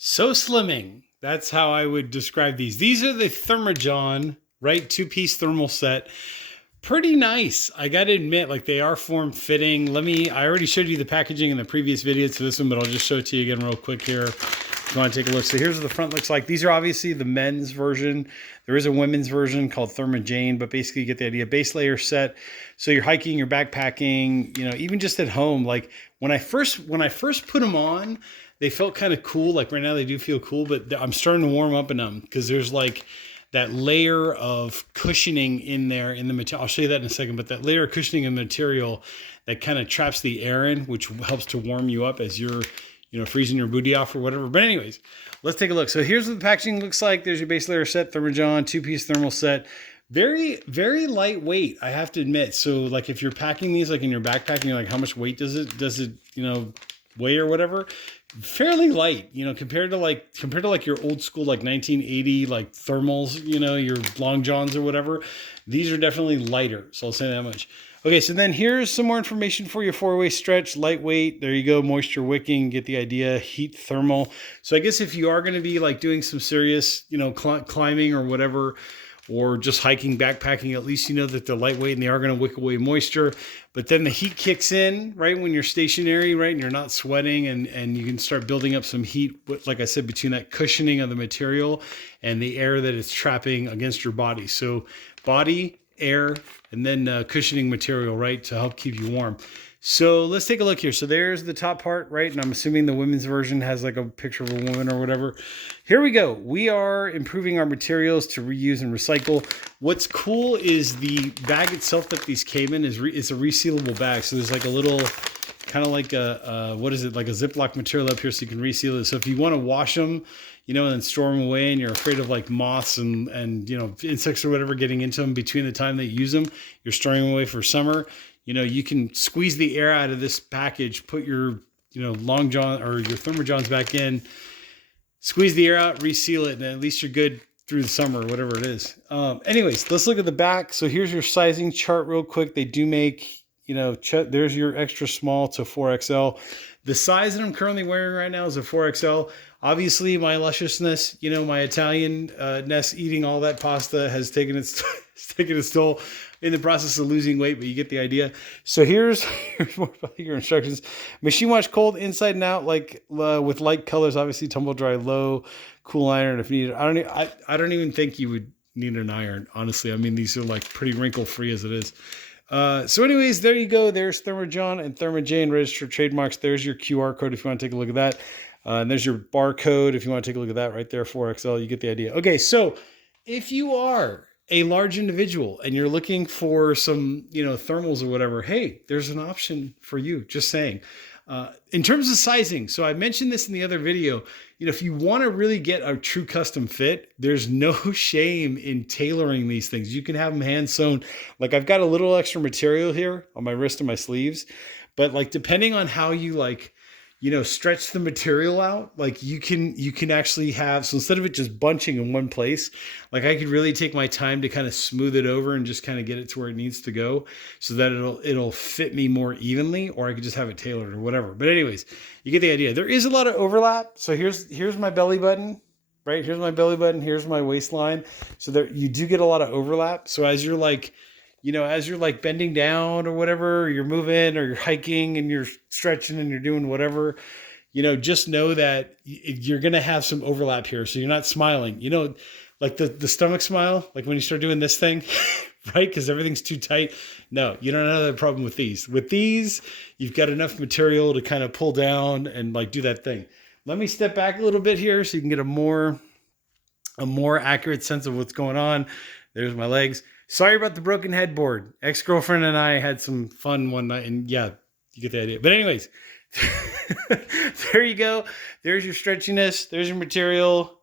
So slimming. That's how I would describe these. These are the Thermajohn, right? Two-piece thermal set. Pretty nice. I got to admit, like they are form fitting. I already showed you the packaging in the previous video to this one, but I'll just show it to you again real quick here. If you want to take a look. So here's what the front looks like. These are obviously the men's version. There is a women's version called Thermajohn, but basically you get the idea. Base layer set. So you're hiking, you're backpacking, even just at home. Like when I first put them on, they felt kind of cool. Like right now they do feel cool, but I'm starting to warm up in them because there's like that layer of cushioning in there in the material. I'll show you that in a second, but that layer of cushioning in the material that kind of traps the air in, which helps to warm you up as you're, freezing your booty off or whatever. But anyways, let's take a look. So here's what the packaging looks like. There's your base layer set, Thermajohn, two-piece thermal set. Very, very lightweight, I have to admit. So like if you're packing these like in your backpack and you're like, how much weight does it, weigh or whatever? Fairly light, compared to like your old school, like 1980, like thermals, your long johns or whatever. These are definitely lighter. So I'll say that much. Okay. So then here's some more information for your 4-way stretch, lightweight. There you go. Moisture wicking, get the idea. Heat thermal. So I guess if you are going to be like doing some serious, climbing or whatever, or just hiking, backpacking, at least you know that they're lightweight and they are going to wick away moisture. But then the heat kicks in, right, when you're stationary, right, and you're not sweating, and you can start building up some heat, like I said, between that cushioning of the material and the air that it's trapping against your body. So body, air, and then cushioning material, right, to help keep you warm. So let's take a look here. So there's the top part, right? And I'm assuming the women's version has like a picture of a woman or whatever. Here we go. We are improving our materials to reuse and recycle. What's cool is the bag itself that these came in is a resealable bag. So there's like a little, kind of like like a Ziploc material up here so you can reseal it. So if you want to wash them, and then store them away and you're afraid of like moths and insects or whatever getting into them between the time that you use them, you're storing them away for summer. You can squeeze the air out of this package, put your, long john or your Thermajohns back in, squeeze the air out, reseal it, and at least you're good through the summer or whatever it is. Anyways, let's look at the back. So here's your sizing chart real quick. They do make, there's your extra small to 4XL. The size that I'm currently wearing right now is a 4XL. Obviously, my lusciousness, my Italian-ness eating all that pasta has taken its toll in the process of losing weight, but you get the idea. So here's more about your instructions. Machine wash cold inside and out, like with light colors, obviously tumble dry low, cool iron if needed. I don't even think you would need an iron, honestly. I mean, these are like pretty wrinkle free as it is. So anyways, there you go. There's Thermajohn and Thermajohn registered trademarks. There's your QR code if you want to take a look at that. And there's your barcode if you want to take a look at that right there, 4XL. You get the idea. Okay, so if you are a large individual and you're looking for some, thermals or whatever, hey, there's an option for you. Just saying. In terms of sizing, so I mentioned this in the other video, if you want to really get a true custom fit, there's no shame in tailoring these things. You can have them hand sewn. Like I've got a little extra material here on my wrist and my sleeves, but like depending on how you stretch the material out, like you can actually have, so instead of it just bunching in one place, like I could really take my time to kind of smooth it over and just kind of get it to where it needs to go so that it'll fit me more evenly, or I could just have it tailored or whatever. But anyways, you get the idea. There is a lot of overlap. So here's my belly button, right? Here's my belly button. Here's my waistline. So there, you do get a lot of overlap. So as you're like, as you're like bending down or whatever, or you're moving or you're hiking and you're stretching and you're doing whatever, just know that you're going to have some overlap here. So you're not smiling, like the stomach smile, like when you start doing this thing, right? Because everything's too tight. No, you don't have that problem with these. With these, you've got enough material to kind of pull down and like do that thing. Let me step back a little bit here so you can get a more accurate sense of what's going on. There's my legs. Sorry about the broken headboard. Ex-girlfriend and I had some fun one night, and yeah, you get the idea. But anyways, there you go. There's your stretchiness. There's your material.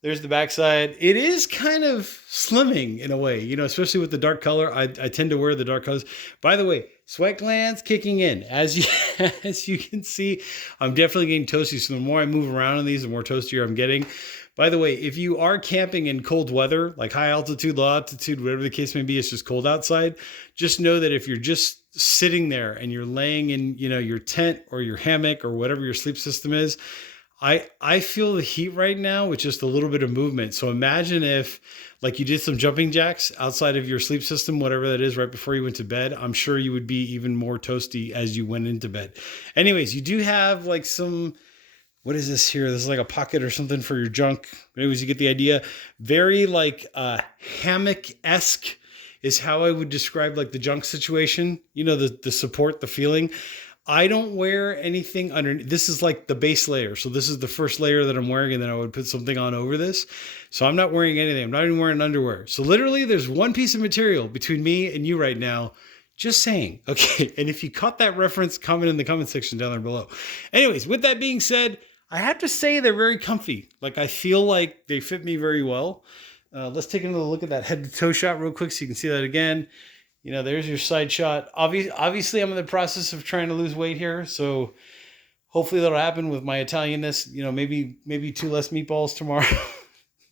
There's the backside. It is kind of slimming in a way, especially with the dark color. I tend to wear the dark colors. By the way, sweat glands kicking in. As you can see, I'm definitely getting toasty. So the more I move around in these, the more toastier I'm getting. By the way, if you are camping in cold weather, like high altitude, low altitude, whatever the case may be, it's just cold outside. Just know that if you're just sitting there and you're laying in, your tent or your hammock or whatever your sleep system is, I feel the heat right now with just a little bit of movement. So imagine if like you did some jumping jacks outside of your sleep system, whatever that is, right before you went to bed. I'm sure you would be even more toasty as you went into bed. Anyways, you do have like some, what is this here? This is like a pocket or something for your junk. Anyways, you get the idea. Very like hammock-esque is how I would describe like the junk situation. You know, the support, the feeling. I don't wear anything underneath. This is like the base layer. So this is the first layer that I'm wearing, and then I would put something on over this. So I'm not wearing anything. I'm not even wearing underwear. So literally there's one piece of material between me and you right now. Just saying. Okay. And if you caught that reference, comment in the comment section down there below. Anyways, with that being said, I have to say they're very comfy. Like I feel like they fit me very well. Let's take another look at that head to toe shot real quick so you can see that again. You know, there's your side shot. Obviously, I'm in the process of trying to lose weight here, so hopefully that'll happen with my Italianness. You know, maybe 2 less meatballs tomorrow,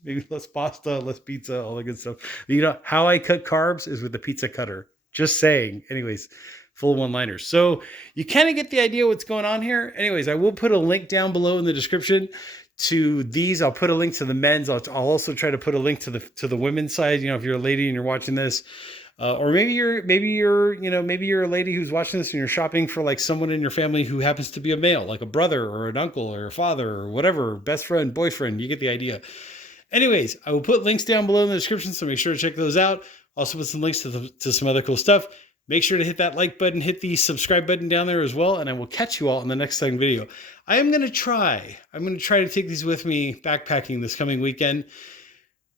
maybe less pasta, less pizza, all that good stuff. You know, how I cut carbs is with the pizza cutter. Just saying. Anyways, full of one-liners. So you kind of get the idea what's going on here. Anyways, I will put a link down below in the description to these. I'll put a link to the men's. I'll also try to put a link to the women's side. You know, if you're a lady and you're watching this. Or maybe you're a lady who's watching this and you're shopping for like someone in your family who happens to be a male, like a brother or an uncle or a father or whatever, best friend, boyfriend, you get the idea. Anyways, I will put links down below in the description, so make sure to check those out. Also put some links to some other cool stuff. Make sure to hit that like button, hit the subscribe button down there as well, and I will catch you all in the next video. I'm going to try to take these with me backpacking this coming weekend.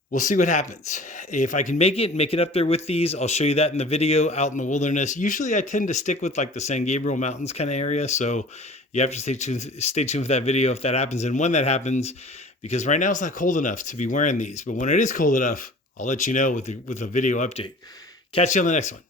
We'll see what happens. If I can make it up there with these, I'll show you that in the video out in the wilderness. Usually I tend to stick with like the San Gabriel Mountains kind of area. So you have to stay tuned for that video if that happens and when that happens, because right now it's not cold enough to be wearing these. But when it is cold enough, I'll let you know with a video update. Catch you on the next one.